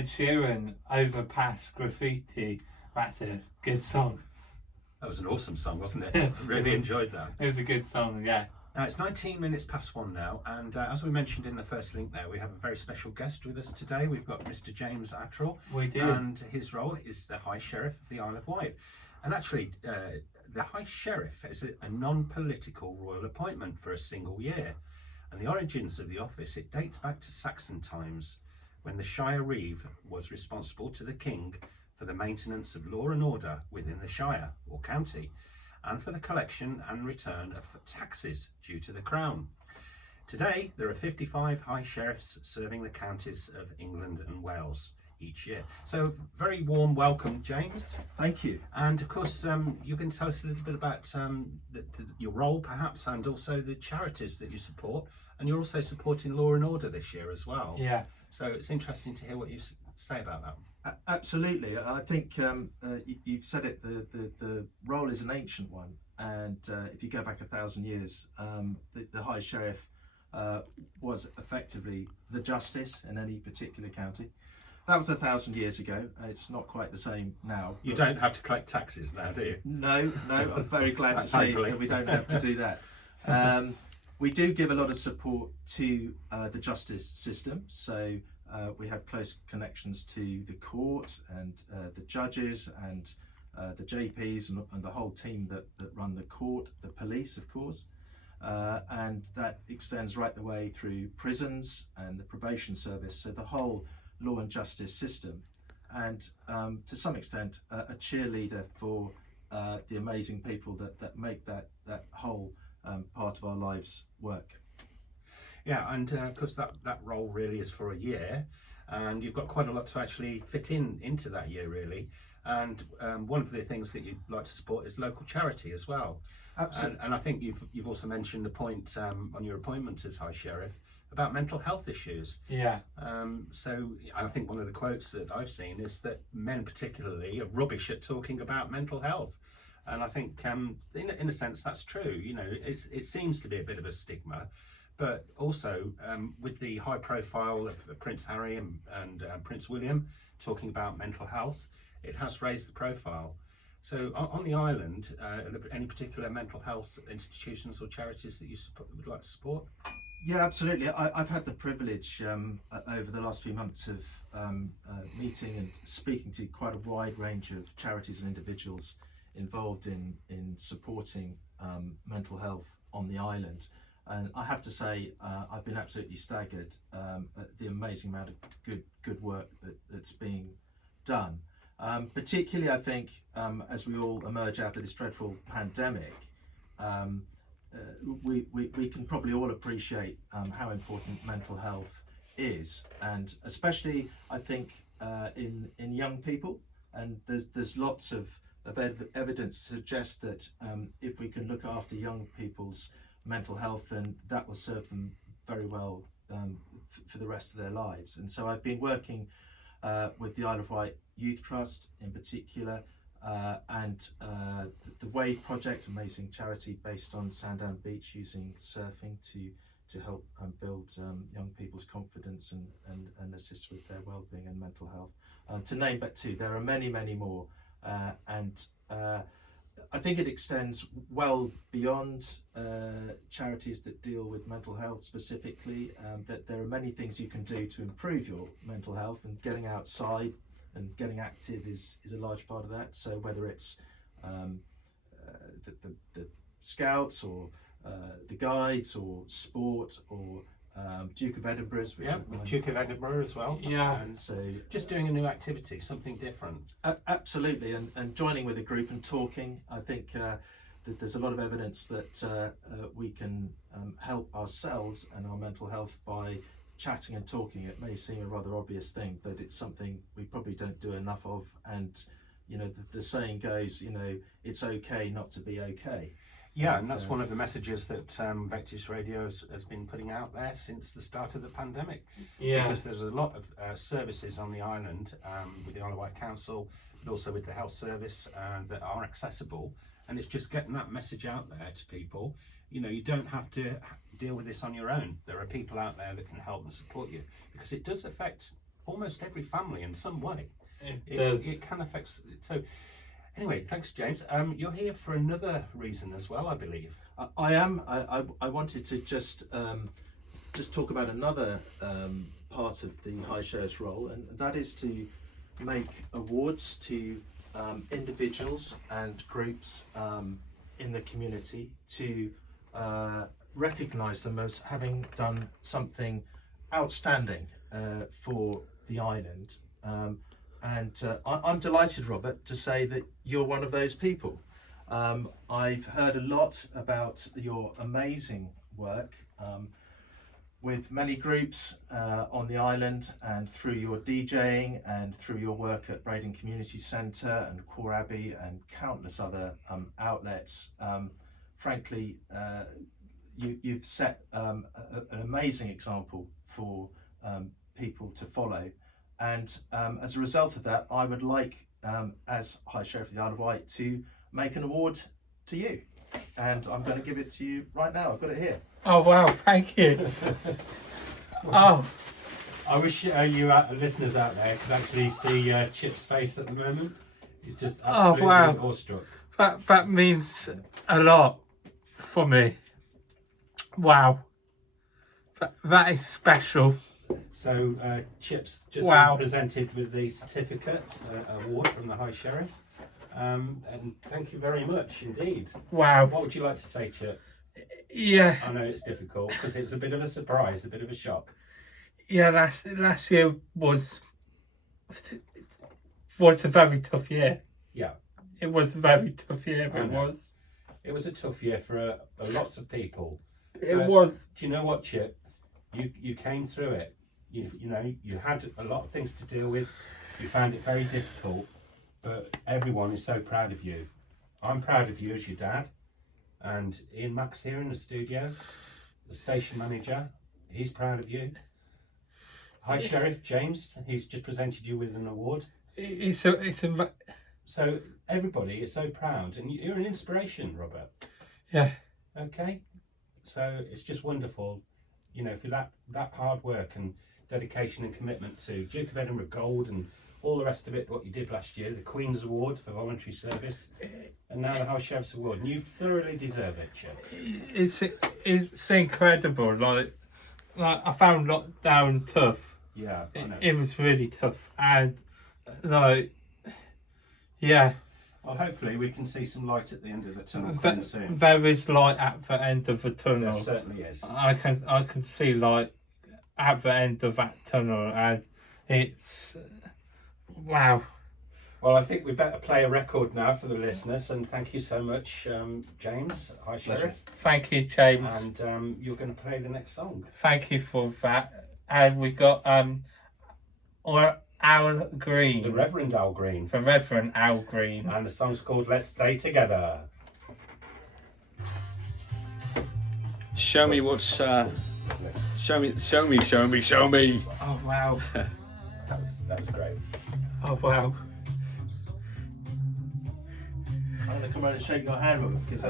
Ed Sheeran, Overpass Graffiti. That's a good song. That was an awesome song, wasn't it? I really enjoyed that. It was a good song, yeah. Now it's 19 minutes past 1 now, and as we mentioned in the first link there, we have a very special guest with us today. We've got Mr. James Attrill. We do. And his role is the High Sheriff of the Isle of Wight. And actually, the High Sheriff is a non-political royal appointment for a single year. And the origins of the office, it dates back to Saxon times, when the Shire Reeve was responsible to the King for the maintenance of law and order within the Shire or county, and for the collection and return of taxes due to the Crown. Today, there are 55 High Sheriffs serving the counties of England and Wales each year. So, very warm welcome, James. Thank you. And of course, you can tell us a little bit about your role, perhaps, and also the charities that you support. And you're also supporting Law and Order this year as well. Yeah. So it's interesting to hear what you say about that. Absolutely. I think you've said it, the role is an ancient one, and if you go back 1,000 years, the High Sheriff was effectively the justice in any particular county. That was 1,000 years ago. It's not quite the same now. You don't have to collect taxes now, do you? No, I'm very glad to say that we don't have to do that. We do give a lot of support to the justice system, so we have close connections to the court and the judges and the JPs and the whole team that run the court, the police, of course, and that extends right the way through prisons and the probation service, so the whole law and justice system, and to some extent a cheerleader for the amazing people that make that whole part of our lives work. Yeah, and of course that role really is for a year, and you've got quite a lot to actually fit into that year, really. And one of the things that you'd like to support is local charity as well. Absolutely. And I think you've also mentioned the point on your appointment as High Sheriff about mental health issues. Yeah. So I think one of the quotes that I've seen is that men particularly are rubbish at talking about mental health. And I think in a sense that's true. You know, it seems to be a bit of a stigma, but also with the high profile of Prince Harry and Prince William talking about mental health, it has raised the profile. So on the island, are there any particular mental health institutions or charities that you would like to support? Yeah, absolutely. I've had the privilege over the last few months of meeting and speaking to quite a wide range of charities and individuals involved in supporting mental health on the island. And I have to say, I've been absolutely staggered at the amazing amount of good work that's being done. Particularly, I think, as we all emerge out of this dreadful pandemic, we can probably all appreciate how important mental health is, and especially I think in young people. And there's lots of evidence to suggest that if we can look after young people's mental health, then that will serve them very well for the rest of their lives. And so I've been working with the Isle of Wight Youth Trust in particular, and the Wave Project, amazing charity based on Sandown Beach, using surfing to help build young people's confidence and assist with their well-being and mental health. To name but two, there are many more, and I think it extends well beyond charities that deal with mental health specifically, that there are many things you can do to improve your mental health, and getting outside and getting active is a large part of that. So whether it's the scouts or the guides or sport or Duke of Edinburgh's, which Duke of Edinburgh as well. Yeah. And so just doing a new activity, something different. Absolutely, and joining with a group and talking. I think that there's a lot of evidence that we can help ourselves and our mental health by chatting and talking. It may seem a rather obvious thing, but it's something we probably don't do enough of. And you know, the saying goes, you know, it's okay not to be okay. Yeah, and that's one of the messages that Vectis Radio has been putting out there since the start of the pandemic. Yeah. Because there's a lot of services on the island with the Isle of Wight Council, but also with the health service that are accessible. And it's just getting that message out there to people. You know, you don't have to deal with this on your own. There are people out there that can help and support you, because it does affect almost every family in some way. It does. It can affect. So, anyway, thanks, James. You're here for another reason as well, I believe. I am. I wanted to just talk about another part of the High Sheriff's role, and that is to make awards to individuals and groups in the community to recognise them as having done something outstanding for the island. I'm delighted, Robert, to say that you're one of those people. I've heard a lot about your amazing work with many groups on the island, and through your DJing and through your work at Braden Community Centre and Core Abbey and countless other outlets. Frankly, you've set an amazing example for people to follow. And as a result of that, I would like, as High Sheriff of the Isle of Wight, to make an award to you. And I'm going to give it to you right now. I've got it here. Oh wow, thank you. Oh, I wish you listeners out there could actually see Chip's face at the moment. He's just absolutely awestruck. That means a lot for me. Wow. That is special. So Chip's just Wow. been presented with the certificate award from the High Sheriff. And thank you very much indeed. Wow. What would you like to say, Chip? Yeah. I know it's difficult because it's a bit of a surprise, a bit of a shock. Yeah, last year was a very tough year. Yeah. It was a very tough year. I It know. was. It was a tough year for lots of people. It was. Do you know what, Chip? You came through it. You know, you had a lot of things to deal with. You found it very difficult, but everyone is so proud of you. I'm proud of you as your dad, and Ian Max here in the studio, the station manager. He's proud of you. High Sheriff James, he's just presented you with an award. It's a. So everybody is so proud, and you're an inspiration, Robert. Yeah. Okay, so it's just wonderful, you know, for that hard work and dedication and commitment to Duke of Edinburgh Gold and all the rest of it, what you did last year, the Queen's Award for voluntary service, and now the High Sheriff's Award, and you thoroughly deserve it, Chip. It's incredible. Like I found lockdown tough. Yeah, I know. It was really tough, and like, yeah. Well, hopefully we can see some light at the end of the tunnel quite soon. There is light at the end of the tunnel. There certainly is. I can see light at the end of that tunnel, and it's wow. Well, I think we better play a record now for the listeners, and thank you so much, James, High Sheriff. Thank you, James. And you're going to play the next song. Thank you for that. And we got Al Green. The Reverend Al Green. The Reverend Al Green. And the song's called Let's Stay Together. Show me what's show me. Oh wow. That was great. Oh wow. I'm going to come around and shake your hand, Robert, because